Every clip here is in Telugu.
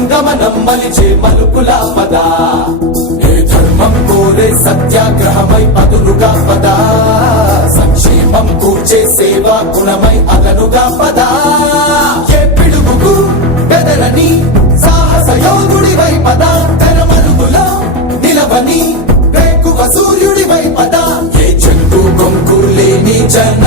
సమయం గమనం మలిచే మలుపుల పద ఏ ధర్మం కోరే సత్యాగ్రహమై పదులుగా పద సంక్షేమం కూర్చే సేవా గుణమై అదనుగా పద ఏ పిడుగుకు బెదరని సాహస యోధుడివై పద. తెరమరుగులో నిలవని వేకువ సూర్యుడివై పద. ఏ చెట్టు కొంకు లేని జన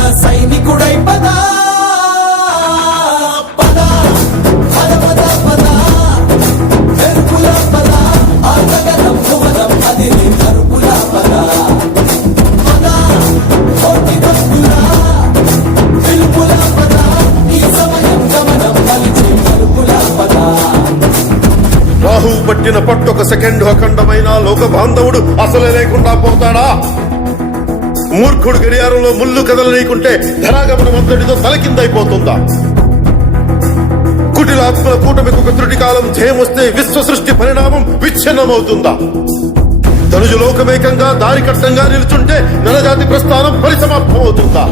రాహువు పట్టిన పట్టొక సెకండ్ అఖండమైన లోక బాంధవుడు అసలే లేకుండా పోతాడా? మూర్ఖుడు గడియారంలో ముళ్ళు కదలనీకుంటే ధరాగమనం అంతటితో తలకిందైపోతుందా కుటిలాత్మల కూటమికి ఒక త్రుటి కాలం ధ్యేయమొస్తే విశ్వ సృష్టి పరిణామం విచ్ఛిన్నమవుతుందా? తనుజు లోకమేకంగా దారి కట్టంగా నిలుచుంటే నరజాతి ప్రస్థానం పరిసమాప్తమవుతుందా?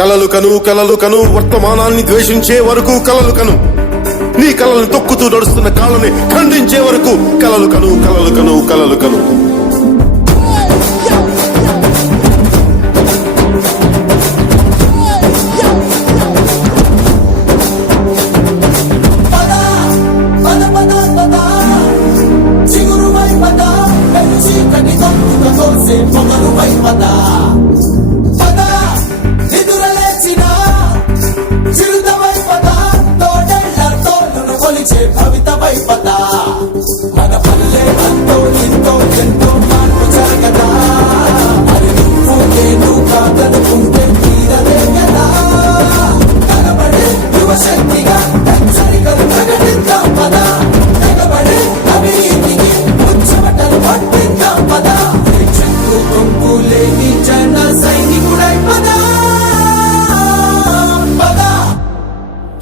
కలలు కను కలలు కను వర్తమానాన్ని ద్వేషించే వరకు కలలు కను నీ కలలను తొక్కుతూ నడుస్తున్న కాళ్ళని ఖండించే వరకు కలలు కను కలలు కను కలలు కను pata